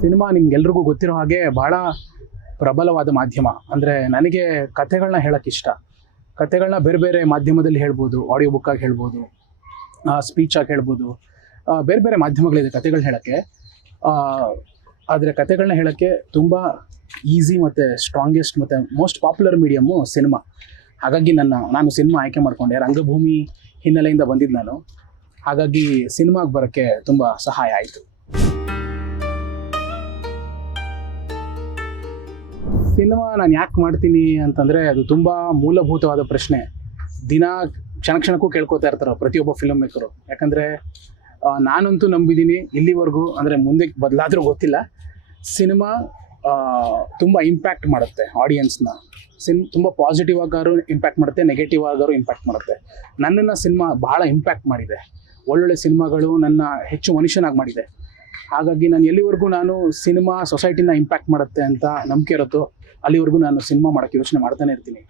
Cinema ನಿಮ್ಗೆಲ್ರಿಗೂ ಗೊತ್ತಿರೋ ಹಾಗೆ ಭಾಳ ಪ್ರಬಲವಾದ ಮಾಧ್ಯಮ. ಅಂದರೆ ನನಗೆ ಕಥೆಗಳನ್ನ ಹೇಳೋಕ್ಕೆ ಇಷ್ಟ. ಕಥೆಗಳನ್ನ ಬೇರೆ ಬೇರೆ ಮಾಧ್ಯಮದಲ್ಲಿ ಹೇಳ್ಬೋದು ಆಡಿಯೋ ಬುಕ್ಕಾಗಿ ಹೇಳ್ಬೋದು ಸ್ಪೀಚಾಗಿ ಹೇಳ್ಬೋದು ಬೇರೆ ಬೇರೆ ಮಾಧ್ಯಮಗಳಿದೆ ಕಥೆಗಳು ಹೇಳೋಕ್ಕೆ. ಆದರೆ ಕಥೆಗಳನ್ನ ಹೇಳೋಕ್ಕೆ ತುಂಬ ಈಸಿ ಮತ್ತು ಸ್ಟ್ರಾಂಗೆಸ್ಟ್ ಮತ್ತು ಮೋಸ್ಟ್ ಪಾಪ್ಯುಲರ್ ಮೀಡಿಯಮ್ಮು ಸಿನಿಮಾ. ಹಾಗಾಗಿ ನನ್ನ, ನಾನು ಸಿನಿಮಾ ಆಯ್ಕೆ ಮಾಡಿಕೊಂಡೆ. ರಂಗಭೂಮಿ ಹಿನ್ನೆಲೆಯಿಂದ ಬಂದಿದ್ದು ನಾನು. ಹಾಗಾಗಿ ಸಿನಿಮಾಗೆ ಬರೋಕ್ಕೆ ತುಂಬ ಸಹಾಯ ಆಯಿತು. ಸಿನಿಮಾ ನಾನು ಯಾಕೆ ಮಾಡ್ತೀನಿ ಅಂತಂದರೆ ಅದು ತುಂಬ ಮೂಲಭೂತವಾದ ಪ್ರಶ್ನೆ. ದಿನ ಕ್ಷಣ ಕ್ಷಣಕ್ಕೂ ಕೇಳ್ಕೊತಾ ಇರ್ತಾರೆ ಪ್ರತಿಯೊಬ್ಬ ಫಿಲಮ್ ಮೇಕರು ಯಾಕಂದರೆ ನಾನಂತೂ ನಂಬಿದ್ದೀನಿ ಇಲ್ಲಿವರೆಗೂ, ಅಂದರೆ ಮುಂದೆ ಬದಲಾದರೂ ಗೊತ್ತಿಲ್ಲ. ಸಿನಿಮಾ ತುಂಬ ಇಂಪ್ಯಾಕ್ಟ್ ಮಾಡುತ್ತೆ ಆಡಿಯನ್ಸ್ನ ಸಿನ್, ತುಂಬ ಪಾಸಿಟಿವ್ ಆಗಾರು ಇಂಪ್ಯಾಕ್ಟ್ ಮಾಡುತ್ತೆ ನೆಗೆಟಿವ್ ಆಗಾರು ಇಂಪ್ಯಾಕ್ಟ್ ಮಾಡುತ್ತೆ. ನನ್ನನ್ನು ಸಿನಿಮಾ ಭಾಳ ಇಂಪ್ಯಾಕ್ಟ್ ಮಾಡಿದೆ. ಒಳ್ಳೊಳ್ಳೆ ಸಿನಿಮಾಗಳು ನನ್ನ ಹೆಚ್ಚು ಮನುಷ್ಯನಾಗಿ ಮಾಡಿದೆ. ಹಾಗಾಗಿ ನಾನು ಎಲ್ಲಿವರೆಗೂ ನಾನು ಸಿನಿಮಾ ಸೊಸೈಟಿನ ಇಂಪ್ಯಾಕ್ಟ್ ಮಾಡುತ್ತೆ ಅಂತ ನಂಬಿಕೆ ಇರುತ್ತೋ ಅಲ್ಲಿವರೆಗೂ ನಾನು ಸಿನಿಮಾ ಮಾಡೋಕ್ಕೆ ಯೋಚನೆ ಮಾಡ್ತಾನೆ ಇರ್ತೀನಿ.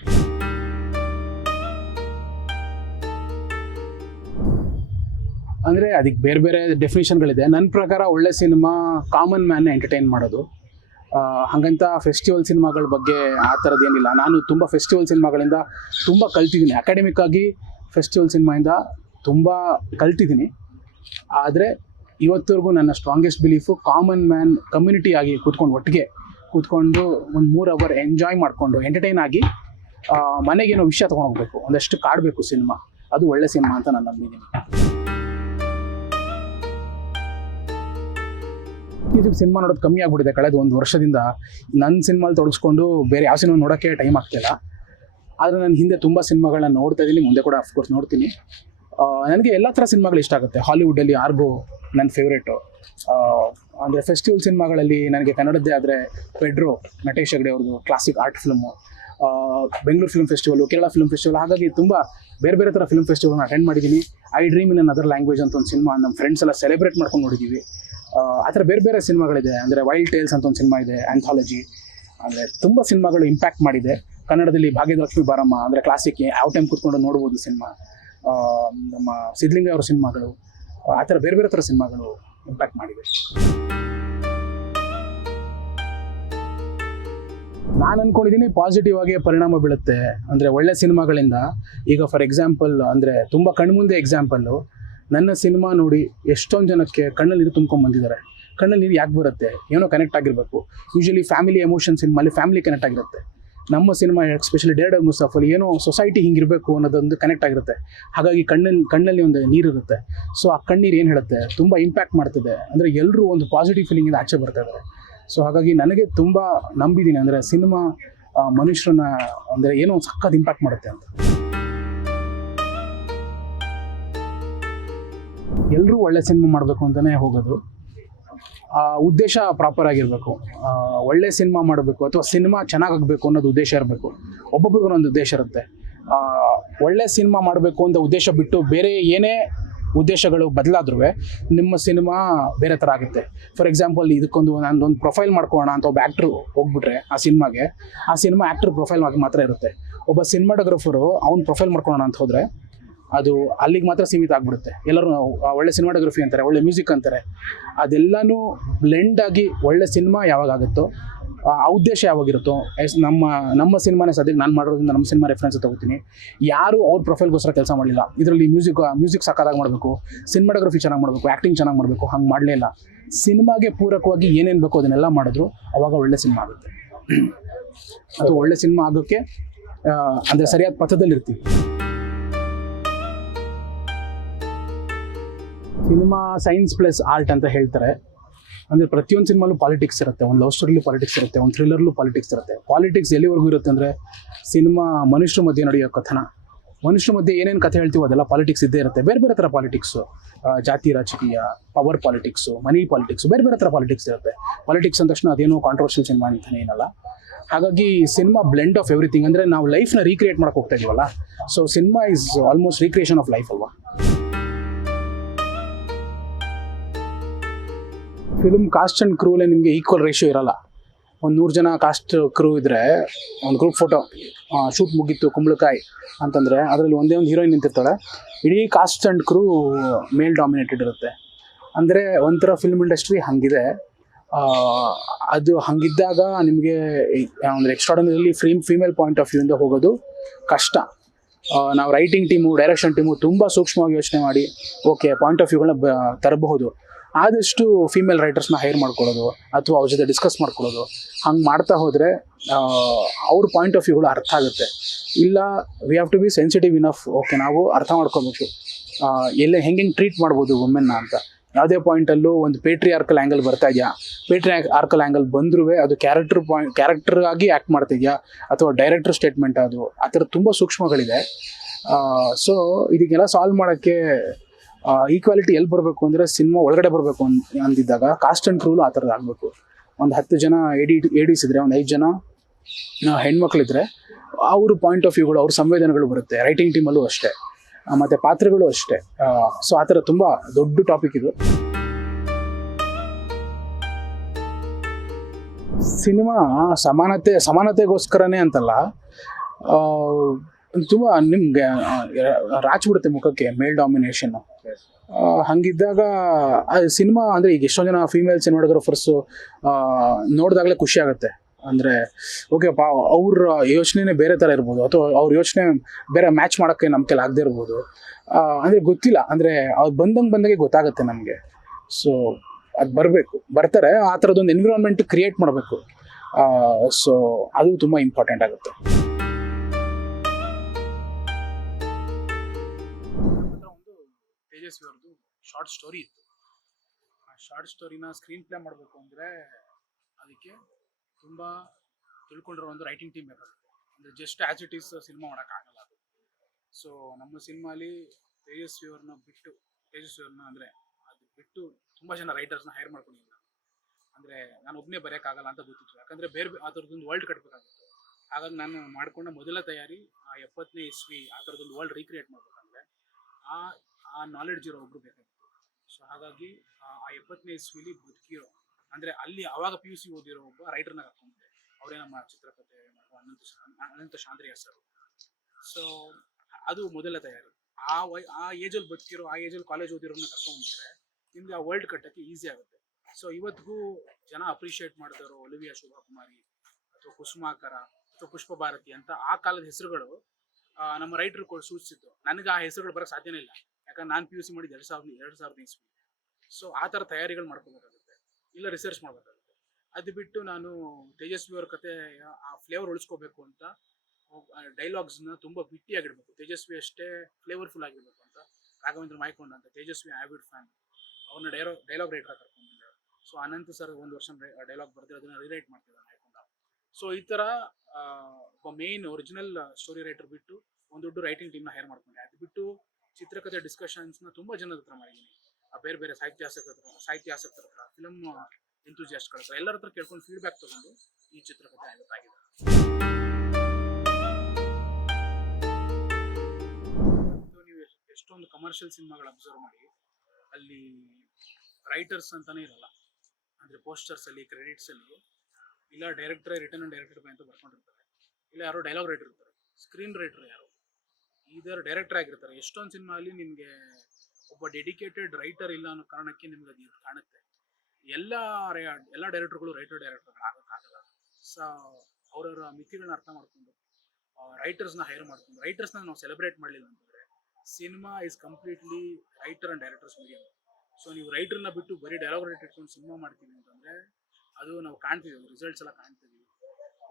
ಅಂದರೆ ಅದಕ್ಕೆ ಬೇರೆ ಬೇರೆ ಡೆಫಿನೇಷನ್ಗಳಿದೆ ನನ್ನ ಪ್ರಕಾರ ಒಳ್ಳೆ ಸಿನಿಮಾ ಕಾಮನ್ ಮ್ಯಾನ್ ಎಂಟರ್ಟೈನ್ ಮಾಡೋದು. ಹಾಗಂತ ಫೆಸ್ಟಿವಲ್ ಸಿನಿಮಾಗಳ ಬಗ್ಗೆ ಆ ಥರದ್ದೇನಿಲ್ಲ ನಾನು ತುಂಬ ಫೆಸ್ಟಿವಲ್ ಸಿನಿಮಾಗಳಿಂದ ತುಂಬ ಕಲ್ತಿದ್ದೀನಿ. ಅಕಾಡೆಮಿಕ್ ಆಗಿ ಫೆಸ್ಟಿವಲ್ ಸಿನಿಮಾಯಿಂದ ತುಂಬ ಕಲ್ತಿದ್ದೀನಿ. ಆದರೆ ಇವತ್ತವರೆಗೂ ನನ್ನ strongest belief common man community ಆಗಿ ಕೂತ್ಕೊಂಡು ಒಟ್ಟಿಗೆ ಕೂತ್ಕೊಂಡು ಒಂದು ಮೂರು ಅವರ್ ಎಂಜಾಯ್ ಮಾಡಿಕೊಂಡು ಎಂಟರ್ಟೈನ್ ಆಗಿ ಮನೆಗೇನೋ ವಿಷಯ ತೊಗೊಂಡೋಗ್ಬೇಕು ಒಂದಷ್ಟು ಕಾಡಬೇಕು ಸಿನಿಮಾ ಅದು ಒಳ್ಳೆ ಸಿನಿಮಾ ಅಂತ ನಾನು ನಂಬಿದ್ದೀನಿ. ಇತ್ತೀಚೆಗೆ ಸಿನಿಮಾ ನೋಡೋದು ಕಮ್ಮಿ ಆಗ್ಬಿಟ್ಟಿದೆ ಕಳೆದ ಒಂದು ವರ್ಷದಿಂದ. ನನ್ನ ಸಿನಿಮಾಲಿ ತೊಡಗಿಸ್ಕೊಂಡು ಬೇರೆ ಯಾವ ಸಿನಿಮಾ ನೋಡೋಕ್ಕೆ ಟೈಮ್ ಆಗ್ತಿಲ್ಲ. ಆದರೆ ನಾನು ಹಿಂದೆ ತುಂಬ ಸಿನಿಮಾಗಳನ್ನ ನೋಡ್ತಾ ಇದ್ದೀನಿ ಮುಂದೆ ಕೂಡ ಅಫ್ಕೋರ್ಸ್ ನೋಡ್ತೀನಿ. ನನಗೆ ಎಲ್ಲ ಥರ ಸಿನಿಮಾಗಳು ಇಷ್ಟ ಆಗುತ್ತೆ. ಹಾಲಿವುಡಲ್ಲಿ ಆರ್ಗೋ ನನ್ನ ಫೇವ್ರೇಟು ಅಂದರೆ ಫೆಸ್ಟಿವಲ್ ಸಿನಿಮಾಗಳಲ್ಲಿ ನನಗೆ ಕನ್ನಡದ್ದೇ ಆದರೆ ಪೆಡ್ರೋ ನಟೇಶ್ ಹೆಗ್ಡೆ ಅವ್ರದ್ದು classic art film Bengaluru film festival Kerala film festival ಹಾಗಾಗಿ ತುಂಬ ಬೇರೆ ಬೇರೆ ಥರ ಫಿಲ್ಮ್ ಫೆಸ್ಟಿವಲ್ನ ಅಟೆಂಡ್ ಮಾಡಿದ್ದೀನಿ I dream in other language ಅಂತ ಒಂದು ಸಿನಿಮಾ ನಮ್ಮ ಫ್ರೆಂಡ್ಸ್ ಎಲ್ಲ ಸೆಲೆಬ್ರೇಟ್ ಮಾಡ್ಕೊಂಡು ನೋಡಿದ್ದೀವಿ ಆ, ಥರ ಬೇರೆ ಬೇರೆ ಸಿನಿಮಾಗಳಿದೆ ಅಂದರೆ ವೈಲ್ಡ್ ಟೇಲ್ಸ್ ಅಂತ ಒಂದು ಸಿನಿಮಾ ಇದೆ ಆ್ಯಂಥಾಲಜಿ ಅಂದರೆ ತುಂಬ ಸಿನಿಮಾಗಳು ಇಂಪ್ಯಾಕ್ಟ್ ಮಾಡಿದೆ. ಕನ್ನಡದಲ್ಲಿ ಭಾಗ್ಯಲಕ್ಷ್ಮಿ ಬಾರಮ್ಮ ಅಂದರೆ ಕ್ಲಾಸಿಕ್ ಯಾವ ಟೈಮ್ ಕೂತ್ಕೊಂಡು ನೋಡ್ಬೋದು ಸಿನಿಮಾ ನಮ್ಮ ಸಿದ್ಲಿಂಗ ಅವರ ಸಿನಿಮಾಗಳು ಆ ಥರ ಬೇರೆ ಬೇರೆ ಥರ ಸಿನಿಮಾಗಳು ಇಂಪ್ಯಾಕ್ಟ್ ಮಾಡಿದೆ ನಾನು ಅನ್ಕೊಂಡಿದ್ದೀನಿ ಪಾಸಿಟಿವ್ ಆಗಿ ಪರಿಣಾಮ ಬೀಳುತ್ತೆ. ಅಂದರೆ ಒಳ್ಳೆ ಸಿನಿಮಾಗಳಿಂದ. ಈಗ ಫಾರ್ ಎಕ್ಸಾಂಪಲ್ ಅಂದರೆ ತುಂಬ ಕಣ್ಮುಂದೆ ಎಕ್ಸಾಂಪಲ್ಲು ನನ್ನ ಸಿನಿಮಾ ನೋಡಿ ಎಷ್ಟೊಂದು ಜನಕ್ಕೆ ಕಣ್ಣಲ್ಲಿ ನೀರು ತುಂಬ್ಕೊಂಡು ಬಂದಿದ್ದಾರೆ. ಕಣ್ಣಲ್ಲಿ ನೀರು ಯಾಕೆ ಬರುತ್ತೆ? ಏನೋ ಕನೆಕ್ಟ್ ಆಗಿರಬೇಕು. ಯೂಶಲಿ ಫ್ಯಾಮಿಲಿ ಎಮೋಷನ್ ಸಿನಿಮಾಲಿ ಫ್ಯಾಮಿಲಿ ಕನೆಕ್ಟ್ ಆಗಿರುತ್ತೆ. ನಮ್ಮ ಸಿನಿಮಾ ಎಸ್ಪೆಷಲಿ ಡೇರ್ಡ್ ಮುಸ್ತಾಫಲ್ಲಿ ಏನೋ ಸೊಸೈಟಿ ಹಿಂಗಿರಬೇಕು ಅನ್ನೋದೊಂದು ಕನೆಕ್ಟ್ ಆಗಿರುತ್ತೆ. ಹಾಗಾಗಿ ಕಣ್ಣಿನ, ಕಣ್ಣಲ್ಲಿ ಒಂದು ನೀರು ಇರುತ್ತೆ. ಸೊ ಆ ಕಣ್ಣೀರು ಏನು ಹೇಳುತ್ತೆ? ತುಂಬ ಇಂಪ್ಯಾಕ್ಟ್ ಮಾಡ್ತಿದೆ. ಅಂದರೆ ಎಲ್ಲರೂ ಒಂದು ಪಾಸಿಟಿವ್ ಫೀಲಿಂಗಿಂದ ಆಚೆ ಬರ್ತಾ ಇದ್ದಾರೆ. ಸೊ ಹಾಗಾಗಿ ನನಗೆ ತುಂಬ ನಂಬಿದ್ದೀನಿ ಅಂದರೆ ಸಿನಿಮಾ ಮನುಷ್ಯರನ್ನ ಅಂದರೆ ಏನೋ ಸಖತ್ ಇಂಪ್ಯಾಕ್ಟ್ ಮಾಡುತ್ತೆ ಅಂತ. ಎಲ್ಲರೂ ಒಳ್ಳೆ ಸಿನಿಮಾ ಮಾಡಬೇಕು ಅಂತಲೇ ಹೋಗೋದು. ಆ, ಉದ್ದೇಶ ಪ್ರಾಪರ್ ಆಗಿರಬೇಕು. ಒಳ್ಳೆ ಸಿನಿಮಾ ಮಾಡಬೇಕು ಅಥವಾ ಸಿನಿಮಾ ಚೆನ್ನಾಗಾಗಬೇಕು ಅನ್ನೋದು ಉದ್ದೇಶ ಇರಬೇಕು. ಒಬ್ಬೊಬ್ಬರಿಗೂ ಒಂದು ಉದ್ದೇಶ ಇರುತ್ತೆ. ಒಳ್ಳೆ ಸಿನಿಮಾ ಮಾಡಬೇಕು ಅಂತ ಉದ್ದೇಶ ಬಿಟ್ಟು ಬೇರೆ ಏನೇ ಉದ್ದೇಶಗಳು ಬದಲಾದ್ರೂ ನಿಮ್ಮ ಸಿನಿಮಾ ಬೇರೆ ಥರ ಆಗುತ್ತೆ. ಫಾರ್ ಎಕ್ಸಾಂಪಲ್ ಇದಕ್ಕೊಂದು ನಾನೊಂದು ಪ್ರೊಫೈಲ್ ಮಾಡ್ಕೋಣ ಅಂತ ಒಬ್ಬ ಆ್ಯಕ್ಟ್ರು ಹೋಗ್ಬಿಟ್ರೆ ಆ ಸಿನಿಮಾಗೆ, ಆ ಸಿನಿಮಾ ಆ್ಯಕ್ಟ್ರ್ ಪ್ರೊಫೈಲ್ ಮಾತ್ರ ಇರುತ್ತೆ. ಒಬ್ಬ ಸಿನಿಮಾಟೋಗ್ರಫರು ಅವ್ನು ಪ್ರೊಫೈಲ್ ಮಾಡ್ಕೊಳ್ಳೋಣ ಅಂತ ಹೋದರೆ ಅದು ಅಲ್ಲಿಗೆ ಮಾತ್ರ ಸೀಮಿತ ಆಗ್ಬಿಡುತ್ತೆ. ಎಲ್ಲರೂ ಒಳ್ಳೆ ಸಿನಿಮಾಟೋಗ್ರಫಿ ಅಂತಾರೆ, ಒಳ್ಳೆ ಮ್ಯೂಸಿಕ್ ಅಂತಾರೆ. ಅದೆಲ್ಲನೂ ಬ್ಲೆಂಡ್ ಆಗಿ ಒಳ್ಳೆ ಸಿನಿಮಾ ಯಾವಾಗ ಆಗುತ್ತೋ ಆ ಉದ್ದೇಶ ಯಾವಾಗಿರುತ್ತೋ ಎಸ್ ನಮ್ಮ ನಮ್ಮ ಸಿನಿಮಾನೇ ಸದ್ಯಕ್ಕೆ ನಾನು ಮಾಡೋದ್ರಿಂದ ನಮ್ಮ ಸಿನಿಮಾ ರೆಫರೆನ್ಸ್ ತಗೋತೀನಿ. ಯಾರು ಅವ್ರ ಪ್ರೊಫೈಲ್ಗೋಸ್ಕರ ಕೆಲಸ ಮಾಡಲಿಲ್ಲ. ಇದರಲ್ಲಿ ಮ್ಯೂಸಿಕ್ ಮ್ಯೂಸಿಕ್ ಸಕ್ಕದಾಗಿ ಮಾಡಬೇಕು ಸಿನಿಮಾಟೋಗ್ರಫಿ ಚೆನ್ನಾಗಿ ಮಾಡಬೇಕು ಆ್ಯಕ್ಟಿಂಗ್ ಚೆನ್ನಾಗಿ ಮಾಡಬೇಕು, ಹಂಗೆ ಮಾಡಲೇ ಇಲ್ಲ. ಸಿನಿಮಾಗೆ ಪೂರಕವಾಗಿ ಏನೇನು ಬೇಕೋ ಅದನ್ನೆಲ್ಲ ಮಾಡಿದ್ರು, ಅವಾಗ ಒಳ್ಳೆ ಸಿನಿಮಾ ಆಗುತ್ತೆ. ಅದು ಒಳ್ಳೆ ಸಿನಿಮಾ ಆಗೋಕ್ಕೆ ಅಂದರೆ ಸರಿಯಾದ ಪಥದಲ್ಲಿರ್ತೀವಿ ಸಿನಿಮಾ ಸೈನ್ಸ್ ಪ್ಲಸ್ ಆರ್ಟ್ ಅಂತ ಹೇಳ್ತಾರೆ. ಅಂದರೆ ಪ್ರತಿಯೊಂದು ಸಿನಿಮಾಲು ಪಾಲಿಟಿಕ್ಸ್ ಇರುತ್ತೆ. ಒಂದು ಲವ್ ಸ್ಟೋರಿಲಿ ಪಾಲಿಟಿಕ್ಸ್ ಇರುತ್ತೆ, ಒಂದು ಥ್ರಿಲ್ಲರ್ಲೂ ಪಾಲಿಟಿಕ್ಸ್ ಇರುತ್ತೆ. ಪಾಲಿಟಿಕ್ಸ್ ಎಲ್ಲಿವರೆಗೂ ಇರುತ್ತೆ ಅಂದರೆ ಸಿನಿಮಾ ಮನುಷ್ಯರ ಮಧ್ಯೆ ನಡೆಯೋ ಕಥನ. ಮನುಷ್ಯರ ಮಧ್ಯೆ ಏನೇನು ಕಥೆ ಹೇಳ್ತೀವೋ ಅದೆಲ್ಲ ಪಾಲಿಟಿಕ್ಸ್ ಇದ್ದೇ ಇರುತ್ತೆ. ಬೇರೆ ಬೇರೆ ಥರ ಪಾಲಿಟಿಕ್ಸು ಜಾತಿ, ರಾಜಕೀಯ ಪವರ್ ಪಾಲಿಟಿಕ್ಸು ಮನಿ ಪಾಲಿಟಿಕ್ಸ್ ಬೇರೆ ಬೇರೆ ಥರ ಪಾಲಿಟಿಕ್ಸ್ ಇರುತ್ತೆ. ಪಾಲಿಟಿಕ್ಸ್ ಅಂದ ತಕ್ಷಣ ಅದೇನೋ ಕಾಂಟ್ರವರ್ಷಿಯಲ್ ಸಿನಿಮಾ ಅಂತಲೇ ಏನಲ್ಲ. ಹಾಗಾಗಿ ಸಿನಿಮಾ ಬ್ಲೆಂಡ್ ಆಫ್ ಎವ್ರಿಥಿಂಗ್ ಅಂದರೆ ನಾವು ಲೈಫ್ನ ರೀಕ್ರಿಯೇಟ್ ಮಾಡಕ್ಕೆ ಹೋಗ್ತಾ ಇದೀವಲ್ಲ. So cinema is almost recreation of life ಅಲ್ವಾ? ಫಿಲ್ಮ್ ಕಾಸ್ಟ್ ಆ್ಯಂಡ್ ಕ್ರೂಲೇ ನಿಮಗೆ ಈಕ್ವಲ್ ರೇಷಿಯೋ ಇರಲ್ಲ. ಒಂದು ನೂರು ಜನ ಕಾಸ್ಟ್ ಕ್ರೂ ಇದ್ದರೆ ಒಂದು ಗ್ರೂಪ್ ಫೋಟೋ ಶೂಟ್ ಮುಗೀತು, ಕುಂಬಳಕಾಯಿ ಅಂತಂದರೆ ಅದರಲ್ಲಿ ಒಂದೇ ಒಂದು ಹೀರೋಯಿನ್ ನಿಂತಿರ್ತಾಳೆ. ಇಡೀ cast and crew male dominated ಇರುತ್ತೆ. ಅಂದರೆ ಒಂಥರ ಫಿಲ್ಮ್ ಇಂಡಸ್ಟ್ರಿ ಹಾಗಿದೆ. ಅದು ಹಾಗಿದ್ದಾಗ ನಿಮಗೆ ಅಂದರೆ extraordinary from female point of ವ್ಯೂಯಿಂದ ಹೋಗೋದು ಕಷ್ಟ. ನಾವು ರೈಟಿಂಗ್ ಟೀಮು ಡೈರೆಕ್ಷನ್ ಟೀಮು ತುಂಬ ಸೂಕ್ಷ್ಮವಾಗಿ ಯೋಚನೆ ಮಾಡಿ ಓಕೆ ಪಾಯಿಂಟ್ ಆಫ್ ವ್ಯೂಗಳನ್ನ ಬ, ತರಬಹುದು. ಆದಷ್ಟು ಫೀಮೇಲ್ ರೈಟರ್ಸ್ನ ಹೈರ್ ಮಾಡ್ಕೊಳ್ಳೋದು ಅಥವಾ ಅವ್ರ ಜೊತೆ ಡಿಸ್ಕಸ್ ಮಾಡ್ಕೊಳ್ಳೋದು. ಹಂಗೆ ಮಾಡ್ತಾ ಹೋದರೆ ಅವ್ರ ಪಾಯಿಂಟ್ ಆಫ್ ವ್ಯೂಗಳು ಅರ್ಥ ಆಗುತ್ತೆ. ಇಲ್ಲ we have to be sensitive enough okay ನಾವು ಅರ್ಥ ಮಾಡ್ಕೋಬೇಕು. ಎಲ್ಲೇ ಹೆಂಗೆ ಹೆಂಗೆ ಟ್ರೀಟ್ ಮಾಡ್ಬೋದು ವುಮೆನ್ನ ಅಂತ. ಯಾವುದೇ ಪಾಯಿಂಟಲ್ಲೂ ಒಂದು ಪೇಟ್ರಿ ಆರ್ಕಲ್ ಆ್ಯಂಗಲ್ ಬರ್ತಾ ಇದೆಯಾ? ಪೇಟ್ರಿ ಆರ್ಕಲ್ ಆ್ಯಂಗಲ್ ಬಂದ್ರೂ ಅದು ಕ್ಯಾರೆಕ್ಟರ್ ಪಾಯಿಂಟ್ ಕ್ಯಾರೆಕ್ಟರ್ ಆಗಿ ಆ್ಯಕ್ಟ್ ಮಾಡ್ತಿದ್ಯಾ ಅಥವಾ ಡೈರೆಕ್ಟರ್ ಸ್ಟೇಟ್ಮೆಂಟ್ ಅದು? ಆ ಥರ ತುಂಬ ಸೂಕ್ಷ್ಮಗಳಿದೆ. ಸೊ ಇದಕ್ಕೆಲ್ಲ ಸಾಲ್ವ್ ಮಾಡೋಕ್ಕೆ ಈಕ್ವಾಲಿಟಿ ಎಲ್ಲಿ ಬರಬೇಕು ಅಂದರೆ ಸಿನಿಮಾ ಒಳಗಡೆ ಬರಬೇಕು ಅಂದಿದ್ದಾಗ ಕಾಸ್ಟ್ ಆ್ಯಂಡ್ ಕ್ರೂಲು ಆ ಥರದ್ದು ಆಗಬೇಕು. ಒಂದು ಹತ್ತು ಜನ ಎಡಿ ಎಡಿಸ್ ಇದ್ದರೆ ಒಂದು ಐದು ಜನ ಹೆಣ್ಮಕ್ಳಿದ್ರೆ ಅವ್ರ ಪಾಯಿಂಟ್ ಆಫ್ ವ್ಯೂಗಳು ಅವ್ರ ಸಂವೇದನೆಗಳು ಬರುತ್ತೆ. ರೈಟಿಂಗ್ ಟೀಮಲ್ಲೂ ಅಷ್ಟೇ. ಮತ್ತು ಪಾತ್ರಗಳು ಅಷ್ಟೇ. ಸೊ ಆ ಥರ ತುಂಬ ದೊಡ್ಡ ಟಾಪಿಕ್ ಇದು. ಸಿನಿಮಾ ಸಮಾನತೆ, ಸಮಾನತೆಗೋಸ್ಕರನೇ ಅಂತಲ್ಲ ತುಂಬ ನಿಮ್ಗೆ ರಾಚ್ಬಿಡುತ್ತೆ ಮುಖಕ್ಕೆ ಮೇಲ್ ಡಾಮಿನೇಷನ್ನು ಹಂಗಿದ್ದಾಗ ಸಿನಿಮಾ ಅಂದರೆ ಈಗ ಎಷ್ಟೊಂದು ಜನ ಫೀಮೇಲ್ ಸಿನಿಮಾಟೋಗ್ರಫರ್ಸು ನೋಡಿದಾಗಲೇ ಖುಷಿ ಆಗುತ್ತೆ. ಅಂದರೆ ಪಾ, ಅವ್ರ ಯೋಚನೆನೇ ಬೇರೆ ಥರ ಇರ್ಬೋದು. ಅಥವಾ ಅವ್ರ ಯೋಚನೆ ಬೇರೆ ಮ್ಯಾಚ್ ಮಾಡೋಕ್ಕೆ ನಮ್ಮ ಕೈಲಿ ಆಗದೆ ಇರ್ಬೋದು. ಅಂದರೆ ಗೊತ್ತಿಲ್ಲ. ಅಂದರೆ ಅವ್ರು ಬಂದಂಗೆ ಬಂದಂಗೆ ಗೊತ್ತಾಗುತ್ತೆ ನಮಗೆ. ಸೊ ಅದು ಬರಬೇಕು. ಬರ್ತಾರೆ. ಆ ಥರದ್ದೊಂದು ಎನ್ವಿರಾನ್ಮೆಂಟ್ ಕ್ರಿಯೇಟ್ ಮಾಡಬೇಕು. ಸೊ ಅದು ತುಂಬ ಇಂಪಾರ್ಟೆಂಟ್ ಆಗುತ್ತೆ. ತೇಜಸ್ವಿ ಅವ್ರದ್ದು ಶಾರ್ಟ್ ಸ್ಟೋರಿ ಇತ್ತು. ಆ ಶಾರ್ಟ್ ಸ್ಟೋರಿನ ಸ್ಕ್ರೀನ್ ಪ್ಲೇ ಮಾಡಬೇಕು ಅಂದರೆ ಅದಕ್ಕೆ ತುಂಬ ತಿಳ್ಕೊಂಡಿರೋ ಒಂದು ರೈಟಿಂಗ್ ಟೀಮ್ ಬೇಕಾಗುತ್ತೆ ಅಂದರೆ just as it is cinema ಮಾಡೋಕ್ಕಾಗಲ್ಲ ಅದು. ಸೊ ನಮ್ಮ ಸಿನಿಮಾಲಿ ತೇಜಸ್ವಿ ಅವ್ರನ್ನ ಬಿಟ್ಟು, ತೇಜಸ್ವಿ ಅವ್ರನ್ನ ಅಂದರೆ ಅದು ಬಿಟ್ಟು ತುಂಬ ಜನ ರೈಟರ್ಸ್ನ ಹೈರ್ ಮಾಡ್ಕೊಂಡಿದ್ದೀನಿ ನಾನು. ಅಂದರೆ ನಾನು ಒಬ್ಬನೇ ಬರೆಯೋಕ್ಕಾಗಲ್ಲ ಅಂತ ಗೊತ್ತಿತ್ತು. ಯಾಕಂದರೆ ಬೇರೆ ಆ ಥರದ್ದೊಂದು ವರ್ಲ್ಡ್ ಕಟ್ಟಬೇಕಾಗಿತ್ತು ಹಾಗಾಗಿ ನಾನು ಮಾಡಿಕೊಂಡ ಮೊದಲ ತಯಾರಿ ಆ ಎಪ್ಪತ್ತನೇ ಇಸ್ವಿ ಆ ಥರದ್ದೊಂದು ವರ್ಲ್ಡ್ ರೀಕ್ರಿಯೇಟ್ ಮಾಡಬೇಕಂದ್ರೆ ಆ ಆ ನಾಲೆಡ್ಜ್ ಇರೋ ಒಬ್ರು ಬೇಕಾಗಿತ್ತು. ಸೊ ಹಾಗಾಗಿ, ಆ ಎಪ್ಪತ್ತನೇ ಇಸ್ವಿಲಿ ಬದುಕಿರೋ, ಅಂದ್ರೆ ಅಲ್ಲಿ ಅವಾಗ ಪಿ ಯು ಸಿ ಓದಿರೋ ಒಬ್ಬ ರೈಟರ್ನ ಕರ್ಕೊಂಡಿದ್ದೆ ಅವರೇ ನಮ್ಮ ಚಿತ್ರಕಥೆ ಅನಂತ ಅನಂತ ಶಾಂದ್ರಿಯ ಸರ್ ಸೊ ಅದು ಮೊದಲ ತಯಾರಿ. ಆ ವೈ ಆ ಏಜಲ್ಲಿ ಬದುಕಿರೋ, ಆ ಏಜಲ್ಲಿ ಕಾಲೇಜ್ ಓದಿರೋನ್ನ ಕರ್ಕೊಂಡ್ಬಿಟ್ರೆ, ನಿಮ್ಗೆ ಆ ವರ್ಲ್ಡ್ ಕಟ್ಟಕ್ಕೆ ಈಸಿ ಆಗುತ್ತೆ. ಸೊ ಇವತ್ತಿಗೂ ಜನ ಅಪ್ರಿಷಿಯೇಟ್ ಮಾಡ್ತಾರೋ ಒಲಿವಿಯಾ ಶೋಭಾ ಕುಮಾರಿ ಅಥವಾ ಕುಸುಮಾಕರ ಅಥವಾ ಪುಷ್ಪ ಭಾರತಿ ಅಂತ ಆ ಕಾಲದ ಹೆಸರುಗಳು ನಮ್ಮ ರೈಟರ್ ಸೂಚಿಸಿತ್ತು ನನಗೆ ಆ ಹೆಸರುಗಳು ಬರೋಕ್ಕೆ ಸಾಧ್ಯನೇ ಇಲ್ಲ. ಯಾಕಂದ್ರೆ ನಾನು ಪಿ ಯು ಸಿ ಮಾಡಿದ್ದು ಎರಡು ಸಾವಿರದ ಎರಡು ಸಾವಿರದ ಇಸ್ವಿ ಸೊ ಆ ಥರ ತಯಾರಿಗಳು ಮಾಡ್ಕೋಬೇಕಾಗುತ್ತೆ. ಇಲ್ಲ ರಿಸರ್ಚ್ ಮಾಡಬೇಕಾಗುತ್ತೆ. ಅದು ಬಿಟ್ಟು ನಾನು ತೇಜಸ್ವಿ ಅವ್ರ ಕತೆ, ಆ ಫ್ಲೇವರ್ ಉಳಿಸ್ಕೋಬೇಕು ಅಂತ ಡೈಲಾಗ್ಸ್ನ ತುಂಬ ಬಿಟ್ಟಿಯಾಗಿಡ್ಬೇಕು ತೇಜಸ್ವಿ ಅಷ್ಟೇ ಫ್ಲೇವರ್ಫುಲ್ ಆಗಿರ್ಬೇಕು ಅಂತ. ರಾಘವೇಂದ್ರ ಮಾಯ್ಕೊಂಡ ಅಂತ, ತೇಜಸ್ವಿ ಆವಿಡ್ ಫ್ಯಾನ್ ಅವ್ರನ್ನ ಡೈರೋ ಡೈಲಾಗ್ ರೈಟರ್ ಕರ್ಕೊಂಡ್ಬಂದೆ ಸೊ ಅನಂತ ಸರ್ ಒಂದು ವರ್ಷ ಡೈಲಾಗ್ ಬರೆದ್ರೆ ಅದನ್ನ ರಿರೈಟ್ ಮಾಡ್ತಿದ್ದಾರೆ ಮಾಯ್ಕೊಂಡ ಸೊ ಈ ಥರ ಒಬ್ಬ ಮೇನ್ ಒರಿಜಿನಲ್ ಸ್ಟೋರಿ ರೈಟರ್ ಬಿಟ್ಟು, ಒಂದು ದೊಡ್ಡ ರೈಟಿಂಗ್ ಟೀಮ್ನ ಹೈರ್ ಮಾಡ್ಕೊಂಡೆ. ಅದು ಬಿಟ್ಟು ಚಿತ್ರಕಥೆ ಡಿಸ್ಕಷನ್ಸ್ನ ತುಂಬ ಜನದ ಹತ್ರ ಮಾಡಿದ್ದೀನಿ ಬೇರೆ ಬೇರೆ ಸಾಹಿತ್ಯಾಸಕ್ತರ ಹತ್ರ ಸಾಹಿತ್ಯ ಆಸಕ್ತರ ಹತ್ರ ಫಿಲಮ್ ಎಂತೂಸಿಯಾಸ್ಟ್ಗಳ ಹತ್ರ, ಎಲ್ಲರ ಹತ್ರ ಕೇಳ್ಕೊಂಡು ಫೀಡ್ಬ್ಯಾಕ್ ತಗೊಂಡು ಈ ಚಿತ್ರಕಥೆ ಆಗಿದೆ ನೀವು ಎಷ್ಟ್- ಎಷ್ಟೊಂದು ಕಮರ್ಷಿಯಲ್ ಸಿನಿಮಾಗಳು ಅಬ್ಸರ್ವ್ ಮಾಡಿ, ಅಲ್ಲಿ ರೈಟರ್ಸ್ ಅಂತಾನೆ ಇರಲ್ಲ. ಅಂದರೆ ಪೋಸ್ಟರ್ಸಲ್ಲಿ ಕ್ರೆಡಿಟ್ಸಲ್ಲಿ ಇಲ್ಲ ಡೈರೆಕ್ಟರೇ ರಿಟರ್ನ್ ಅಂಡ್ ಡೈರೆಕ್ಟರ್ ಬೈ ಅಂತ ಬರ್ಕೊಂಡಿರ್ತಾರೆ. ಇಲ್ಲ ಯಾರೋ ಡೈಲಾಗ್ ರೈಟರ್ ಇರ್ತಾರೆ. ಸ್ಕ್ರೀನ್ ರೈಟರ್ ಯಾರು? ಇದರ ಡೈರೆಕ್ಟರ್ ಆಗಿರ್ತಾರೆ. ಎಷ್ಟೊಂದು ಸಿನಿಮಾ ಅಲ್ಲಿ ನಿಮಗೆ ಒಬ್ಬ ಡೆಡಿಕೇಟೆಡ್ ರೈಟರ್ ಇಲ್ಲ ಅನ್ನೋ ಕಾರಣಕ್ಕೆ ನಿಮ್ಗೆ ಅದು ಕಾಣುತ್ತೆ. ಎಲ್ಲ ಎಲ್ಲ ಡೈರೆಕ್ಟರ್ಗಳು ರೈಟರ್ ಡೈರೆಕ್ಟರ್ ಆಗೋಕ್ಕಾಗಲ್ಲ ಸೊ ಅವರವರ ಮಿತಿಗಳನ್ನ ಅರ್ಥ ಮಾಡ್ಕೊಂಡು ರೈಟರ್ಸ್ನ ಹೈರ್ ಮಾಡ್ಕೊಂಡು ರೈಟರ್ಸ್ನ ನಾವು ಸೆಲೆಬ್ರೇಟ್ ಮಾಡಲಿಲ್ಲ ಅಂತಂದರೆ cinema is completely writer and directors medium so ನೀವು ರೈಟರ್ನ ಬಿಟ್ಟು ಬರೀ ಡೈಲಾಗ್ ರೈಟ್ ಇಟ್ಕೊಂಡು ಸಿನಿಮಾ ಮಾಡ್ತೀವಿ ಅಂತಂದರೆ ಅದು ನಾವು ಕಾಣ್ತೀವಿ ರಿಸಲ್ಟ್ಸ್ ಎಲ್ಲ ಕಾಣ್ತೀವಿ.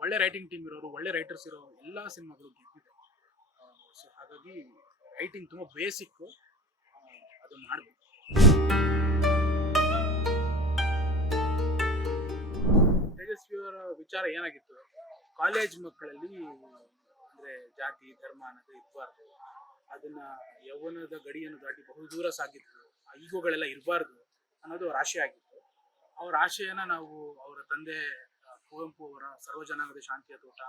ಒಳ್ಳೆ ರೈಟಿಂಗ್ ಟೀಮ್ ಇರೋರು, ಒಳ್ಳೆ ರೈಟರ್ಸ್ ಇರೋ ಎಲ್ಲ ಸಿನಿಮಾಗಳು ಗೆದ್ದಿದೆ. ಹಾಗಾಗಿ ರೈಟಿಂಗ್ ತುಂಬ ಬೇಸಿಕ್ಕು ಅದು ಮಾಡಬೇಕು. ತೇಜಸ್ವಿ ಅವರ ವಿಚಾರ ಏನಾಗಿತ್ತು? ಕಾಲೇಜ್ ಮಕ್ಕಳಲ್ಲಿ ಅಂದರೆ ಜಾತಿ, ಧರ್ಮ ಅನ್ನೋದು ಇರಬಾರ್ದು. ಅದನ್ನ ಯೌವನದ ಗಡಿಯನ್ನು ದಾಟಿ ಬಹುದೂರ ಸಾಗಿತ್ತು ಆ ಈಗೋಗಳೆಲ್ಲ ಇರಬಾರ್ದು ಅನ್ನೋದು ಆಶಯ ಆಗಿತ್ತು. ಅವ್ರ ಆಶಯನ ನಾವು ಅವರ ತಂದೆ ಕುವೆಂಪು ಅವರ ಸರ್ವಜನಾಂಗದ ಶಾಂತಿಯ ತೋಟ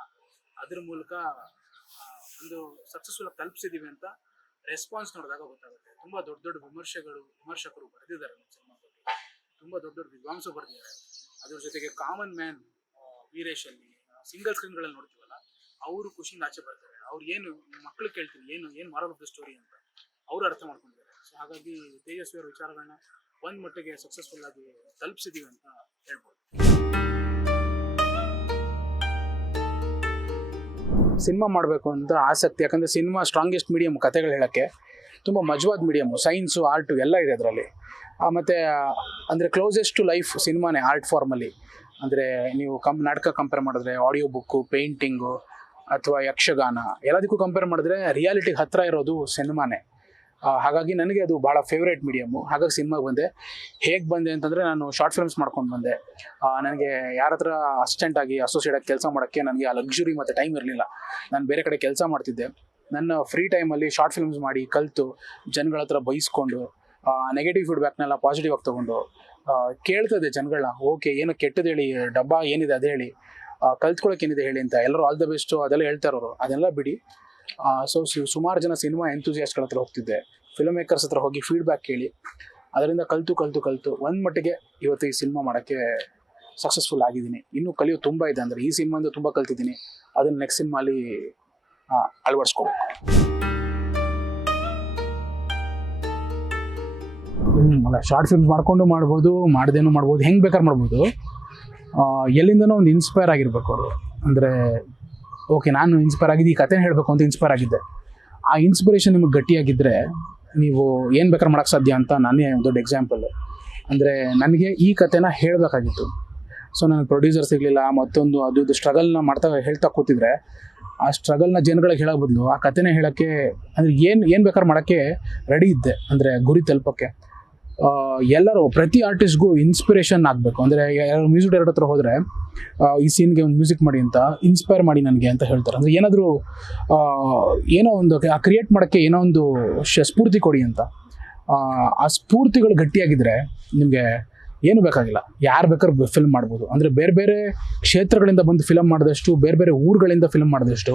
ಅದ್ರ ಮೂಲಕ ಒಂದು ಸಕ್ಸಸ್ಫುಲ್ ತಲುಪಿಸಿದೀವಿ ಅಂತ ರೆಸ್ಪಾನ್ಸ್ ನೋಡಿದಾಗ ಗೊತ್ತಾಗುತ್ತೆ. ತುಂಬಾ ದೊಡ್ಡ ದೊಡ್ಡ ವಿಮರ್ಶೆಗಳು, ವಿಮರ್ಶಕರು ಬರೆದಿದ್ದಾರೆ ನಮ್ಮ ಸಿನಿಮಾ ಬಗ್ಗೆ ತುಂಬಾ ದೊಡ್ಡ ದೊಡ್ಡ ವಿದ್ವಾಂಸರು ಬರೆದಿದ್ದಾರೆ. ಅದ್ರ ಜೊತೆಗೆ ಕಾಮನ್ ಮ್ಯಾನ್ ವೀರೇಶ್ ಅಲ್ಲಿ ಸಿಂಗಲ್ ಸ್ಕ್ರೀನ್ಗಳಲ್ಲಿ ನೋಡ್ತೀವಲ್ಲ, ಅವರು ಖುಷಿಯಿಂದ ಆಚೆ ಬರ್ತಾರೆ. ಅವ್ರು ಏನು ಮಕ್ಳು ಕೇಳ್ತೀವಿ ಏನು ಏನು ಮಾರಲ್ ಸ್ಟೋರಿ ಅಂತ ಅವರು ಅರ್ಥ ಮಾಡ್ಕೊಂಡಿದ್ದಾರೆ. ಸೊ ಹಾಗಾಗಿ ತೇಜಸ್ವಿ ಅವರ ವಿಚಾರಗಳನ್ನ ಒಂದ್ ಮಟ್ಟಿಗೆ ಸಕ್ಸಸ್ಫುಲ್ ಆಗಿ ತಲುಪಿಸಿದೀವಿ ಅಂತ ಹೇಳ್ಬೋದು. ಸಿನಿಮಾ ಮಾಡಬೇಕು ಅಂತ ಆಸಕ್ತಿ, ಯಾಕಂದರೆ ಸಿನಿಮಾ ಸ್ಟ್ರಾಂಗೆಸ್ಟ್ ಮೀಡಿಯಮ್ ಕಥೆಗಳು ಹೇಳೋಕ್ಕೆ ತುಂಬ ಮಜವಾದ ಮೀಡಿಯಮ್ಮು ಸೈನ್ಸು ಆರ್ಟು ಎಲ್ಲ ಇದೆ ಅದರಲ್ಲಿ. ಮತ್ತು, ಅಂದರೆ ಕ್ಲೋಸೆಸ್ಟ್ ಟು ಲೈಫ್ ಸಿನಿಮಾನೇ ಆರ್ಟ್ ಫಾರ್ಮಲ್ಲಿ ಅಂದರೆ ನೀವು ಕಂ ನಾಟಕ ಕಂಪೇರ್ ಮಾಡಿದ್ರೆ ಆಡಿಯೋ ಬುಕ್ಕು ಪೇಂಟಿಂಗು ಅಥವಾ ಯಕ್ಷಗಾನ, ಎಲ್ಲದಕ್ಕೂ ಕಂಪೇರ್ ಮಾಡಿದ್ರೆ ರಿಯಾಲಿಟಿಗೆ ಹತ್ತಿರ ಇರೋದು ಸಿನಿಮಾನೇ. ಹಾಗಾಗಿ ನನಗೆ ಅದು ಭಾಳ ಫೇವ್ರೇಟ್ ಮೀಡಿಯಮ್ಮು ಹಾಗಾಗಿ ಸಿನಿಮಾಗೆ ಬಂದೆ. ಹೇಗೆ ಬಂದೆ ಅಂತಂದರೆ ನಾನು ಶಾರ್ಟ್ ಫಿಲ್ಮ್ಸ್ ಮಾಡ್ಕೊಂಡು ಬಂದೆ. ನನಗೆ ಯಾರ ಹತ್ರ ಅಸಿಸ್ಟೆಂಟ್ ಆಗಿ ಅಸೋಸಿಯೇಟ್ ಆಗಿ ಕೆಲಸ ಮಾಡೋಕ್ಕೆ ನನಗೆ ಆ ಲಕ್ಸುರಿ ಮತ್ತು ಟೈಮ್ ಇರಲಿಲ್ಲ. ನಾನು ಬೇರೆ ಕಡೆ ಕೆಲಸ ಮಾಡ್ತಿದ್ದೆ. ನನ್ನ ಫ್ರೀ ಟೈಮಲ್ಲಿ ಶಾರ್ಟ್ ಫಿಲ್ಮ್ಸ್ ಮಾಡಿ, ಕಲಿತು, ಜನಗಳ ಹತ್ರ ಬಯಸ್ಕೊಂಡು ನೆಗೆಟಿವ್ ಫೀಡ್ಬ್ಯಾಕ್ನೆಲ್ಲ ಪಾಸಿಟಿವ್ ಆಗಿ ತೊಗೊಂಡು ಕೇಳ್ತದೆ ಜನಗಳನ್ನ ಓಕೆ, ಏನು ಕೆಟ್ಟದ್ದು ಹೇಳಿ, ಡಬ್ಬ ಏನಿದೆ ಅದು ಹೇಳಿ ಕಲ್ತ್ಕೊಳ್ಳೋಕೆ ಏನಿದೆ ಹೇಳಿ ಅಂತ. ಎಲ್ಲರೂ ಆಲ್ ದ ಬೆಸ್ಟು ಅದೆಲ್ಲ ಹೇಳ್ತಾರವರು ಅದೆಲ್ಲ ಬಿಡಿ. ಸೊ ಸುಮಾರು ಜನ ಸಿನಿಮಾ ಎಂತೂಸಿಯಾಸ್ಟ್ಗಳ ಹತ್ರ ಹೋಗ್ತಿದ್ದೆ. ಫಿಲ್ಮ್ ಮೇಕರ್ಸ್ ಹತ್ರ ಹೋಗಿ ಫೀಡ್ಬ್ಯಾಕ್ ಕೇಳಿ. ಅದರಿಂದ ಕಲಿತು ಕಲಿತು ಕಲಿತು ಒಂದು ಮಟ್ಟಿಗೆ ಇವತ್ತು ಈ ಸಿನಿಮಾ ಮಾಡೋಕ್ಕೆ ಸಕ್ಸಸ್ಫುಲ್ ಆಗಿದ್ದೀನಿ. ಇನ್ನೂ ಕಲಿಯೋದು ತುಂಬ ಇದೆ ಅಂದರೆ ಈ ಸಿನಿಮಾಯಿಂದ ತುಂಬ ಕಲ್ತಿದ್ದೀನಿ. ಅದನ್ನು ನೆಕ್ಸ್ಟ್ ಸಿನಿಮಾಲಿ ಅಳವಡಿಸ್ಕೋಬೇಕು. ಅಲ್ಲ ಶಾರ್ಟ್ ಫಿಲ್ಮ್ಸ್ ಮಾಡಿಕೊಂಡು ಮಾಡ್ಬೋದು, ಮಾಡ್ದೇನೂ ಮಾಡ್ಬೋದು, ಹೆಂಗೆ ಬೇಕಾದ್ರೆ ಮಾಡ್ಬೋದು. ಎಲ್ಲಿಂದನೋ ಒಂದು ಇನ್ಸ್ಪೈರ್ ಆಗಿರ್ಬೇಕು ಅವರು. ಅಂದರೆ ಓಕೆ ನಾನು ಇನ್ಸ್ಪೈರ್ ಆಗಿದ್ದು, ಈ ಕಥೆನ ಹೇಳಬೇಕು ಅಂತ ಇನ್ಸ್ಪೈರ್ ಆಗಿದ್ದೆ. ಆ ಇನ್ಸ್ಪಿರೇಷನ್ ನಿಮಗೆ ಗಟ್ಟಿಯಾಗಿದ್ದರೆ ನೀವು ಏನು ಬೇಕಾದ್ರೆ ಮಾಡೋಕ್ಕೆ ಸಾಧ್ಯ ಅಂತ ನಾನೇ ದೊಡ್ಡ ಎಕ್ಸಾಂಪಲ್ ಅಂದರೆ ನನಗೆ ಈ ಕಥೆನ ಹೇಳಬೇಕಾಗಿತ್ತು. ಸೊ ನನಗೆ ಪ್ರೊಡ್ಯೂಸರ್ ಸಿಗಲಿಲ್ಲ, ಮತ್ತೊಂದು ಅದು ಇದು ಸ್ಟ್ರಗಲ್ನ ಮಾಡ್ತಾ ಹೇಳ್ತಾ ಕೂತಿದ್ರೆ, ಆ ಸ್ಟ್ರಗಲ್ನ ಜನಗಳಿಗೆ ಹೇಳೋ ಬದಲು ಆ ಕಥೆನೇ ಹೇಳೋಕ್ಕೆ ಅಂದರೆ ಏನು ಏನು ಬೇಕಾದ್ರೆ ಮಾಡೋಕ್ಕೆ ರೆಡಿ ಇದ್ದೆ. ಅಂದರೆ ಗುರಿ ತಲುಪೋಕ್ಕೆ. ಎಲ್ಲರೂ ಪ್ರತಿ ಆರ್ಟಿಸ್ಟ್ಗೂ ಇನ್ಸ್ಪಿರೇಷನ್ ಆಗಬೇಕು. ಅಂದರೆ ಯಾರು ಮ್ಯೂಸಿಕ್ ಡೈರೆಕ್ಟರ್ ಹತ್ರ ಹೋದರೆ ಈ ಸೀನ್ಗೆ ಒಂದು ಮ್ಯೂಸಿಕ್ ಮಾಡಿ ಅಂತ ಇನ್ಸ್ಪೈರ್ ಮಾಡಿ ನನಗೆ ಅಂತ ಹೇಳ್ತಾರೆ. ಅಂದರೆ ಏನಾದರೂ ಏನೋ ಒಂದು ಆ ಕ್ರಿಯೇಟ್ ಮಾಡೋಕ್ಕೆ ಏನೋ ಒಂದು ಸ್ಫೂರ್ತಿ ಕೊಡಿ ಅಂತ. ಆ, ಸ್ಫೂರ್ತಿಗಳು ಗಟ್ಟಿಯಾಗಿದ್ದರೆ ನಿಮಗೆ ಏನು ಬೇಕಾಗಿಲ್ಲ. ಯಾರು ಬೇಕಾದ್ರೂ ಫಿಲ್ಮ್ ಮಾಡ್ಬೋದು. ಅಂದರೆ ಬೇರೆ ಬೇರೆ ಕ್ಷೇತ್ರಗಳಿಂದ ಬಂದು ಫಿಲಮ್ ಮಾಡಿದಷ್ಟು ಬೇರೆ ಬೇರೆ ಊರುಗಳಿಂದ ಫಿಲಮ್ ಮಾಡಿದಷ್ಟು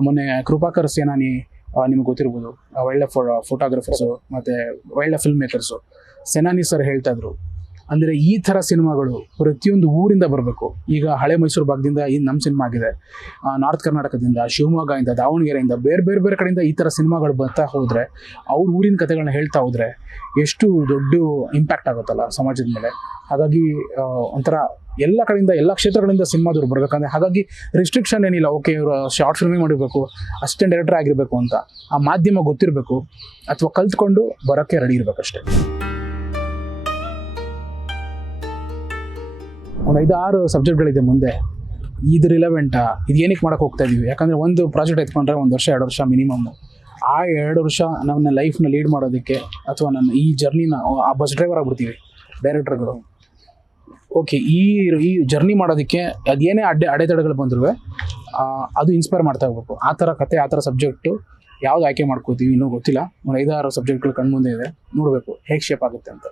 ಮೊನ್ನೆ ಕೃಪಾಕರ್ ಸೇನಾನಿ ನಿಮ್ಗೆ ಗೊತ್ತಿರ್ಬೋದು. ಒಳ್ಳೆ ಫೋ ಫೋಟೋಗ್ರಫರ್ಸು ಮತ್ತು ಒಳ್ಳೆ ಫಿಲ್ಮ್ ಮೇಕರ್ಸು ಸೆನಾನಿ ಸರ್ ಹೇಳ್ತಾ ಇದ್ರು. ಅಂದರೆ ಈ ಥರ ಸಿನಿಮಾಗಳು ಪ್ರತಿಯೊಂದು ಊರಿಂದ ಬರಬೇಕು. ಈಗ ಹಳೆ ಮೈಸೂರು ಭಾಗದಿಂದ ಈ ನಮ್ಮ ಸಿನಿಮಾ ಆಗಿದೆ. ನಾರ್ತ್ ಕರ್ನಾಟಕದಿಂದ, ಶಿವಮೊಗ್ಗದಿಂದ, ದಾವಣಗೆರೆಯಿಂದ, ಬೇರೆ ಬೇರೆ ಬೇರೆ ಕಡೆಯಿಂದ ಈ ಥರ ಸಿನಿಮಾಗಳು ಬರ್ತಾ ಹೋದರೆ, ಅವ್ರ ಊರಿನ ಕಥೆಗಳನ್ನ ಹೇಳ್ತಾ ಹೋದರೆ, ಎಷ್ಟು ದೊಡ್ಡ ಇಂಪ್ಯಾಕ್ಟ್ ಆಗುತ್ತಲ್ಲ ಸಮಾಜದ ಮೇಲೆ. ಹಾಗಾಗಿ ಒಂಥರ ಎಲ್ಲ ಕಡೆಯಿಂದ, ಎಲ್ಲ ಕ್ಷೇತ್ರಗಳಿಂದ ಸಿನಿಮಾದವ್ರು ಬರ್ಬೇಕಂದ್ರೆ ಹಾಗಾಗಿ ರಿಸ್ಟ್ರಿಕ್ಷನ್ ಏನಿಲ್ಲ. ಓಕೆ ಇವರು ಶಾರ್ಟ್ ಫಿಲ್ಮಿಂಗ್ ಮಾಡಿರಬೇಕು ಅಸಿಸ್ಟೆಂಟ್ ಡೈರೆಕ್ಟರ್ ಆಗಿರಬೇಕು ಅಂತ. ಆ ಮಾಧ್ಯಮ ಗೊತ್ತಿರಬೇಕು, ಅಥವಾ ಕಲ್ತ್ಕೊಂಡು ಬರೋಕ್ಕೆ ರೆಡಿ ಇರಬೇಕಷ್ಟೇ. ಒಂದು ಐದಾರು ಸಬ್ಜೆಕ್ಟ್ಗಳಿದೆ ಮುಂದೆ. ಇದು ರಿಲೆವೆಂಟಾ ಇದು ಏನಕ್ಕೆ ಮಾಡೋಕೆ ಹೋಗ್ತಾ ಇದೀವಿ? ಯಾಕಂದರೆ ಒಂದು ಪ್ರಾಜೆಕ್ಟ್ ಎತ್ಕೊಂಡ್ರೆ ಒಂದು ವರ್ಷ, ಎರಡು ವರ್ಷ ಮಿನಿಮಮ್ ಆ ಎರಡು ವರ್ಷ ನನ್ನ ಲೈಫ್ನ ಲೀಡ್ ಮಾಡೋದಕ್ಕೆ ಅಥವಾ ನನ್ನ ಈ ಜರ್ನಿನ ಆ ಬಸ್ ಡ್ರೈವರ್ ಆಗಿಬಿಡ್ತೀವಿ ಡೈರೆಕ್ಟರ್ಗಳು ಓಕೆ ಈ ಈ ಜರ್ನಿ ಮಾಡೋದಕ್ಕೆ ಅದೇನೇ ಅಡ್ಡೆ ಅಡೆತಡೆಗಳು ಬಂದರೂ ಅದು ಇನ್ಸ್ಪೈರ್ ಮಾಡ್ತಾ ಹೋಗ್ಬೇಕು. ಆ ಥರ ಕತೆ, ಆ ಥರ ಸಬ್ಜೆಕ್ಟು ಯಾವ್ದು ಆಯ್ಕೆ ಮಾಡ್ಕೋತೀವಿ ಇನ್ನೂ ಗೊತ್ತಿಲ್ಲ. ಒಂದು ಐದಾರು ಸಬ್ಜೆಕ್ಟ್ಗಳು ಕಣ್ಮುಂದೆ ಇದೆ. ನೋಡಬೇಕು, ಹೇಗೆ ಶೇಪ್ ಆಗುತ್ತೆ ಅಂತ.